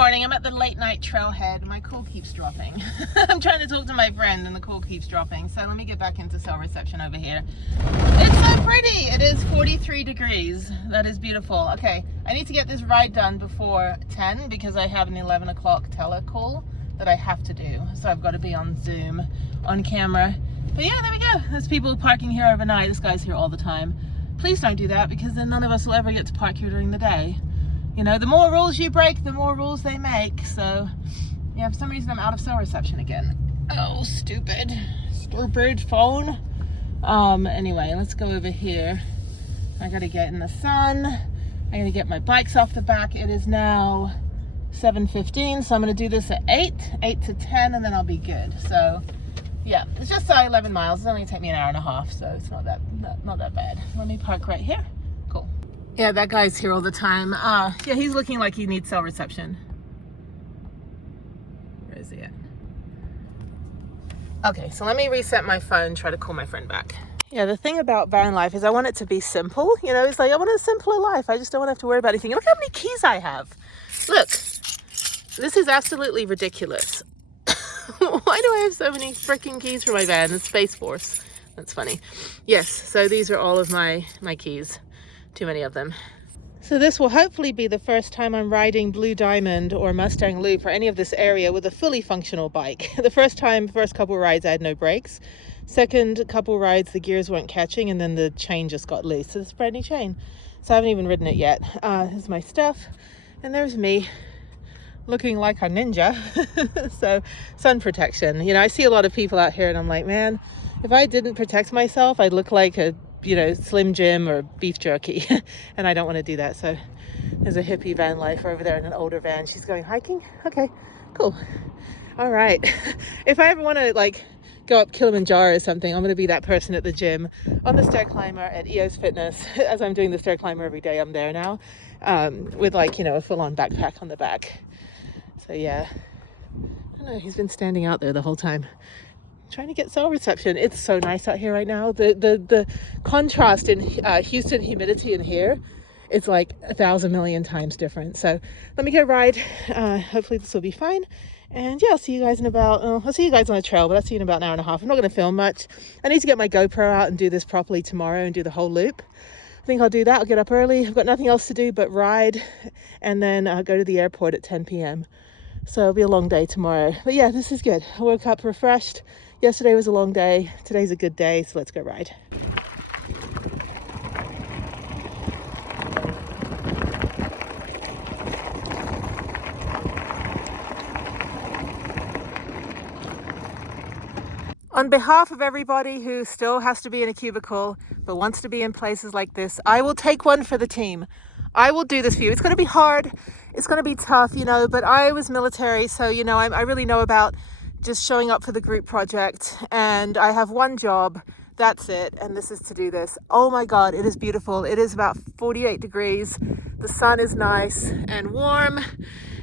morning. I'm at the late night trailhead. My call keeps dropping. I'm trying to talk to my friend and the call keeps dropping. So let me get back into cell reception over here. It's so pretty. It is 43 degrees. That is beautiful. Okay, I need to get this ride done before 10 because I have an 11 o'clock telecall that I have to do. So I've got to be on Zoom, on camera. But yeah, there we go. There's people parking here overnight. This guy's here all the time. Please don't do that because then none of us will ever get to park here during the day. You know, the more rules you break, the more rules they make. So, yeah, for some reason I'm out of cell reception again. Oh, stupid phone. Anyway, let's go over here. I gotta get in the sun. I gotta get my bikes off the back. It is now 7:15, so I'm gonna do this at 8 to 10, and then I'll be good. So, yeah, it's just 11 miles. It's only gonna take me an hour and a half, so it's not that bad. Let me park right here. Cool. Yeah, that guy's here all the time. Yeah, he's looking like he needs cell reception. Where is he at? Okay, so let me reset my phone, try to call my friend back. Yeah, the thing about van life is I want it to be simple. You know, it's like I want a simpler life. I just don't want to have to worry about anything. Look how many keys I have. Look, this is absolutely ridiculous. Why do I have so many freaking keys for my van? It's Space Force. That's funny. Yes, so these are all of my keys. Too many of them. So this will hopefully be the first time I'm riding Blue Diamond or Mustang Loop or any of this area with a fully functional bike. The first couple rides I had no brakes. Second couple rides the gears weren't catching and then the chain just got loose. So it's a brand new chain. So I haven't even ridden it yet. This is my stuff and there's me looking like a ninja. So sun protection. You know, I see a lot of people out here and I'm like, man, if I didn't protect myself, I'd look like a Slim Jim or beef jerky. And I don't want to do that. So there's a hippie van lifer over there in an older van. She's going hiking. Okay, cool. All right. If I ever want to go up Kilimanjaro or something, I'm going to be that person at the gym on the stair climber at EOS Fitness. As I'm doing the stair climber every day, I'm there now with a full-on backpack on the back. So yeah, I don't know. He's been standing out there the whole time. Trying to get cell reception. It's so nice out here right now. The contrast in Houston humidity in here, it's like 1,000 million times different. So let me go ride. Hopefully this will be fine. And yeah, I'll see you guys I'll see you guys on the trail, but I'll see you in about an hour and a half. I'm not going to film much. I need to get my GoPro out and do this properly tomorrow and do the whole loop. I think I'll do that. I'll get up early. I've got nothing else to do but ride and then go to the airport at 10 p.m. So it'll be a long day tomorrow. But yeah, this is good. I woke up refreshed. Yesterday was a long day. Today's a good day, so let's go ride. On behalf of everybody who still has to be in a cubicle but wants to be in places like this, I will take one for the team. I will do this for you. It's going to be hard. It's going to be tough, but I was military, so, I really know about just showing up for the group project, and I have one job. That's it, and this is to do this. Oh my God, it is beautiful. It is about 48 degrees. The sun is nice and warm,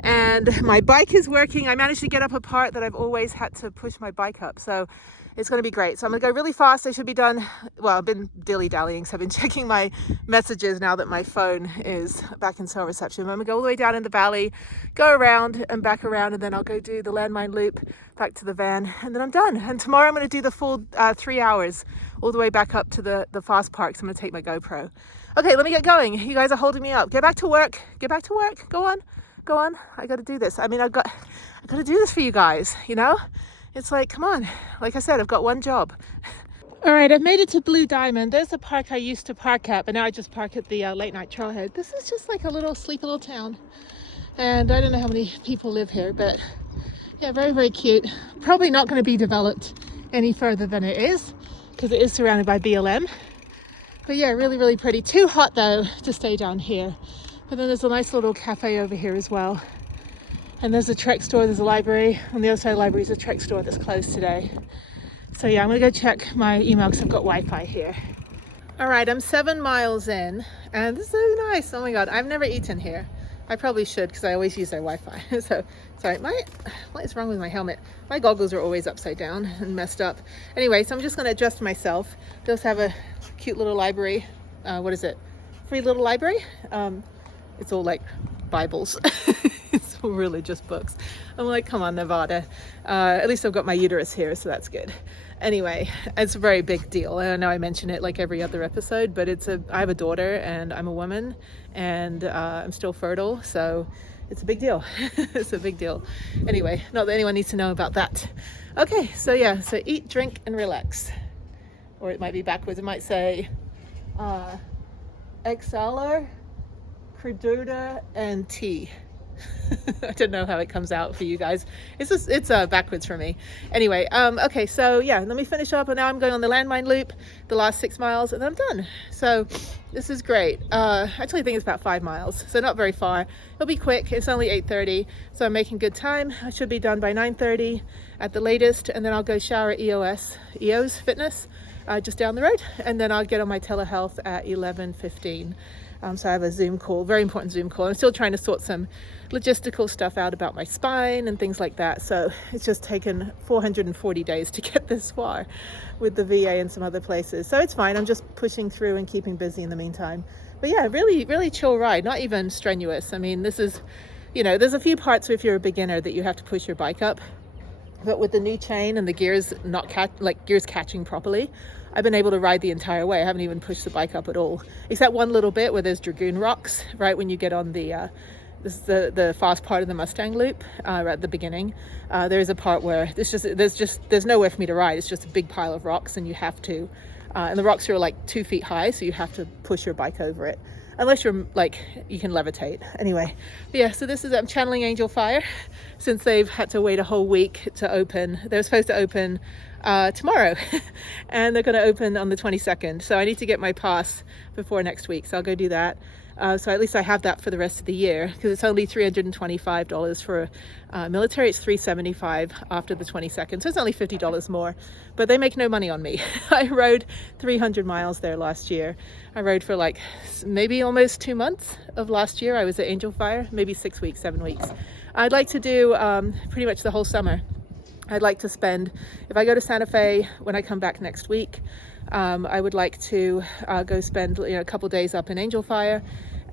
and my bike is working. I managed to get up a part that I've always had to push my bike up, so it's going to be great. So I'm going to go really fast. I should be done. Well, I've been dilly-dallying, so I've been checking my messages now that my phone is back in cell reception. I'm going to go all the way down in the valley, go around and back around, and then I'll go do the landmine loop back to the van, and then I'm done. And tomorrow I'm going to do the full 3 hours all the way back up to the fast park. So I'm going to take my GoPro. Okay, let me get going. You guys are holding me up. Get back to work. Get back to work. Go on. I got to do this. I mean, I got to do this for you guys, It's like, come on. Like I said, I've got one job. All right, I've made it to Blue Diamond. There's the park I used to park at, but now I just park at the late night trailhead. This is just like a little sleepy little town. And I don't know how many people live here, but yeah, very, very cute. Probably not going to be developed any further than it is because it is surrounded by BLM. But yeah, really, really pretty. Too hot though to stay down here. But then there's a nice little cafe over here as well. And there's a Trek store, there's a library. On the other side of the library is a Trek store that's closed today. So yeah, I'm gonna go check my email because I've got Wi-Fi here. All right, I'm 7 miles in and this is so nice. Oh my God, I've never eaten here. I probably should because I always use their Wi-Fi. So, sorry, what is wrong with my helmet? My goggles are always upside down and messed up. Anyway, so I'm just gonna adjust myself. They also have a cute little library. What is it? Free little library. It's all like Bibles. It's religious books. I'm like, come on, Nevada. At least I've got my uterus here, so that's good. Anyway, it's a very big deal. I know I mention it like every other episode, but I have a daughter and I'm a woman and I'm still fertile, so it's a big deal. It's a big deal. Anyway, not that anyone needs to know about that. Okay, so yeah, so eat, drink, and relax. Or it might be backwards. It might say exhalar, crududa, and tea. I don't know how it comes out for you guys. It's backwards for me. Anyway, okay, so yeah, let me finish up, and now I'm going on the landmine loop, the last 6 miles, and then I'm done. So this is great. Actually, I think it's about 5 miles, so not very far. It'll be quick. It's only 8:30, so I'm making good time. I should be done by 9:30 at the latest, and then I'll go shower at EOS Fitness just down the road, and then I'll get on my telehealth at 11:15. So I have a Zoom call, very important Zoom call. I'm still trying to sort some logistical stuff out about my spine and things like that. So it's just taken 440 days to get this far with the VA and some other places. So it's fine. I'm just pushing through and keeping busy in the meantime. But yeah, really, really chill ride, not even strenuous. I mean, this is, there's a few parts where if you're a beginner that you have to push your bike up. But with the new chain and the gears gears catching properly, I've been able to ride the entire way. I haven't even pushed the bike up at all, except one little bit where there's dragoon rocks, right when you get on the this is the fast part of the Mustang loop right at the beginning. There is a part where there's nowhere for me to ride. It's just a big pile of rocks, and you have to, and the rocks are like 2 feet high, so you have to push your bike over it. Unless you're you can levitate. Anyway, yeah, so I'm channeling Angel Fire since they've had to wait a whole week to open. They were supposed to open tomorrow and they're going to open on the 22nd. So I need to get my pass before next week. So I'll go do that. So at least I have that for the rest of the year, because it's only $325 for military. It's $375 after the 22nd. So it's only $50 more, but they make no money on me. I rode 300 miles there last year. I rode for maybe almost 2 months of last year. I was at Angel Fire, maybe 6 weeks, 7 weeks. I'd like to do pretty much the whole summer. I'd like to spend, if I go to Santa Fe when I come back next week, I would like to go spend a couple days up in Angel Fire,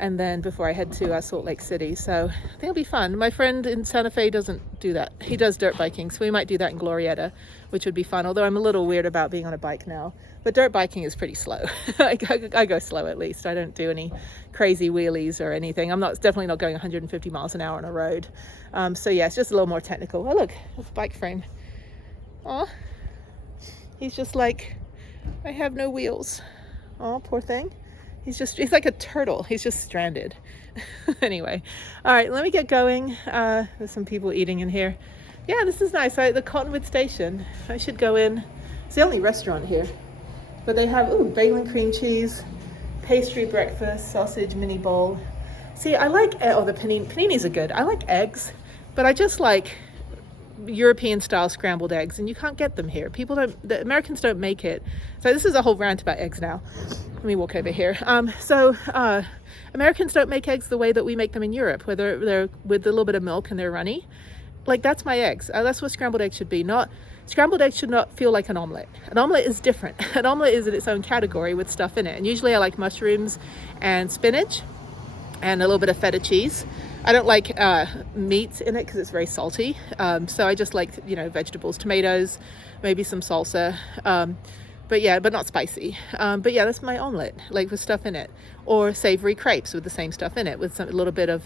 and then before I head to Salt Lake City. So I think it'll be fun. My friend in Santa Fe doesn't do that. He does dirt biking, so we might do that in Glorieta, which would be fun, although I'm a little weird about being on a bike now. But dirt biking is pretty slow. I go slow at least. I don't do any crazy wheelies or anything. I'm definitely not going 150 miles an hour on a road. So yeah, it's just a little more technical. Oh look, that's a bike frame. Aw, he's just like, I have no wheels. Oh, poor thing. He's like a turtle. He's just stranded. Anyway, all right, let me get going. There's some people eating in here. Yeah, this is nice. The Cottonwood Station. I should go in. It's the only restaurant here. But they have, Peddlin cream cheese, pastry breakfast, sausage mini bowl. See, I like, the paninis are good. I like eggs, but I just like European style scrambled eggs, and you can't get them here. The Americans don't make it. So this is a whole rant about eggs now. Let me walk over here. Americans don't make eggs the way that we make them in Europe, where they're with a little bit of milk and they're runny. Like, that's my eggs. That's what scrambled eggs should be. Scrambled eggs should not feel like an omelet. An omelet is different. An omelet is in its own category with stuff in it. And usually I like mushrooms and spinach and a little bit of feta cheese. I don't like meat in it because it's very salty. So I just like, vegetables, tomatoes, maybe some salsa. But not spicy. But yeah, that's my omelet, like with stuff in it. Or savory crepes with the same stuff in it, with a little bit of,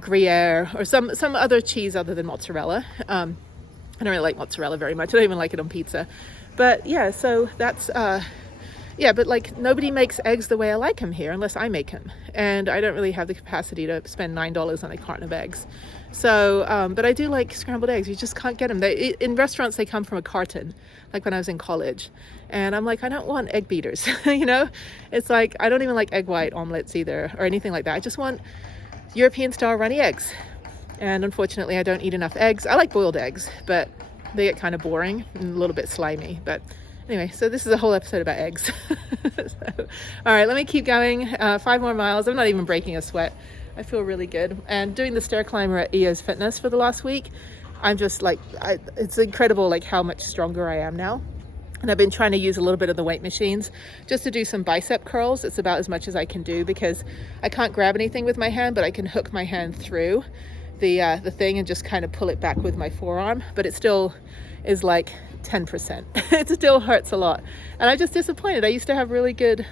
Gruyere or some other cheese other than mozzarella. I don't really like mozzarella very much. I don't even like it on pizza. But yeah, so that's, but nobody makes eggs the way I like them here unless I make them. And I don't really have the capacity to spend $9 on a carton of eggs. So, but I do like scrambled eggs. You just can't get them. In restaurants, they come from a carton, like when I was in college. And I'm like, I don't want egg beaters, It's like, I don't even like egg white omelets either or anything like that. I just want European style runny eggs. And unfortunately, I don't eat enough eggs. I like boiled eggs, but they get kind of boring and a little bit slimy. But anyway, so this is a whole episode about eggs. All right, let me keep going. 5 more miles. I'm not even breaking a sweat. I feel really good. And doing the stair climber at EOS Fitness for the last week, I'm just like, it's incredible how much stronger I am now. And I've been trying to use a little bit of the weight machines just to do some bicep curls. It's about as much as I can do because I can't grab anything with my hand, but I can hook my hand through the thing and just kind of pull it back with my forearm, but it still is like 10%. It still hurts a lot, and I'm just disappointed. I used to have really good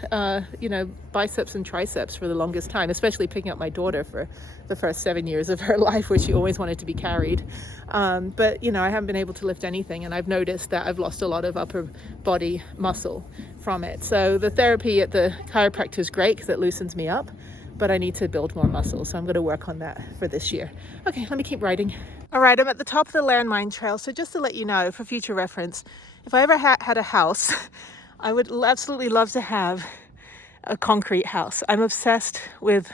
biceps and triceps for the longest time, especially picking up my daughter for the first 7 years of her life, where she always wanted to be carried, but I haven't been able to lift anything, and I've noticed that I've lost a lot of upper body muscle from it. So the therapy at the chiropractor is great because it loosens me up, but I need to build more muscle, so I'm going to work on that for this year. Okay, let me keep writing. All right, I'm at the top of the landmine trail, so just to let you know, for future reference, if I ever had a house, I would absolutely love to have a concrete house. I'm obsessed with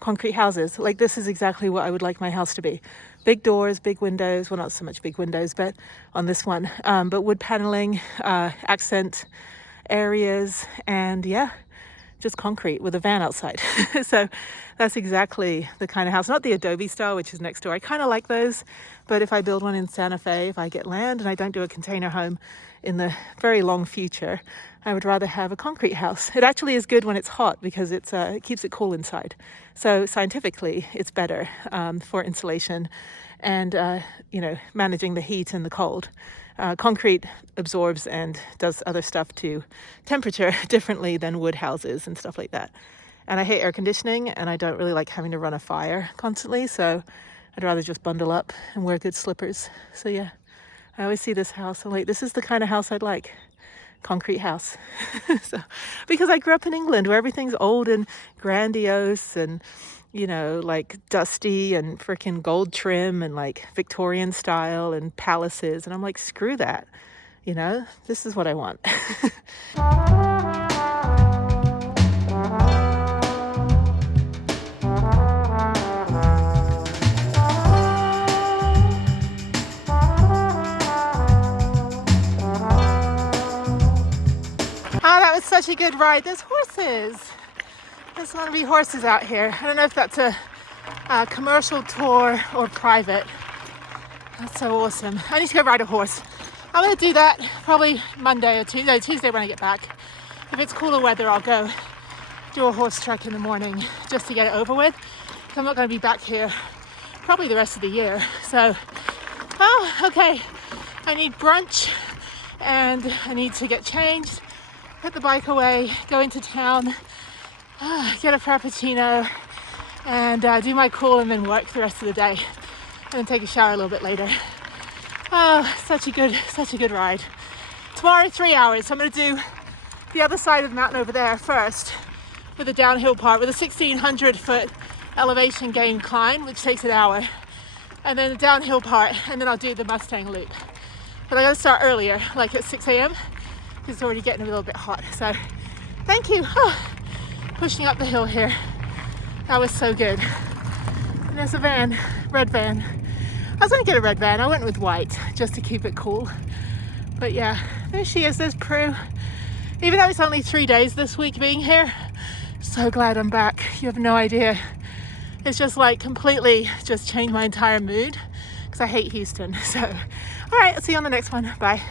concrete houses. Like, this is exactly what I would like my house to be. Big doors, big windows, well, not so much big windows, but on this one, but wood paneling, accent areas, and yeah, just concrete with a van outside. So that's exactly the kind of house, not the Adobe style, which is next door. I kind of like those, but if I build one in Santa Fe, if I get land and I don't do a container home in the very long future, I would rather have a concrete house. It actually is good when it's hot because it keeps it cool inside. So scientifically, it's better for insulation and managing the heat and the cold. Concrete absorbs and does other stuff to temperature differently than wood houses and stuff like that. And I hate air conditioning, and I don't really like having to run a fire constantly, so I'd rather just bundle up and wear good slippers. So yeah, I always see this house, I'm like, this is the kind of house I'd like. Concrete house. So, because I grew up in England where everything's old and grandiose and like dusty and freaking gold trim and like Victorian style and palaces, and I'm like, screw that, this is what I want. Oh, that was such a good ride. There's horses. There's going to be horses out here. I don't know if that's a commercial tour or private. That's so awesome. I need to go ride a horse. I'm going to do that probably Monday or Tuesday when I get back. If it's cooler weather, I'll go do a horse trek in the morning just to get it over with. I'm not going to be back here probably the rest of the year. So, okay. I need brunch and I need to get changed, put the bike away, go into town, get a frappuccino, and do my call and then work the rest of the day, and then take a shower a little bit later. Oh, such a good ride. Tomorrow 3 hours, so I'm going to do the other side of the mountain over there first with the downhill part with a 1,600 foot elevation gain climb, which takes an hour, and then the downhill part, and then I'll do the Mustang loop. But I got to start earlier, like at 6 a.m. because it's already getting a little bit hot. So thank you. Pushing up the hill here. That was so good. And there's a van, red van. I was going to get a red van. I went with white just to keep it cool. But yeah, there she is. There's Prue. Even though it's only 3 days this week being here, so glad I'm back. You have no idea. It's just like completely just changed my entire mood because I hate Houston. So, all right, I'll see you on the next one. Bye.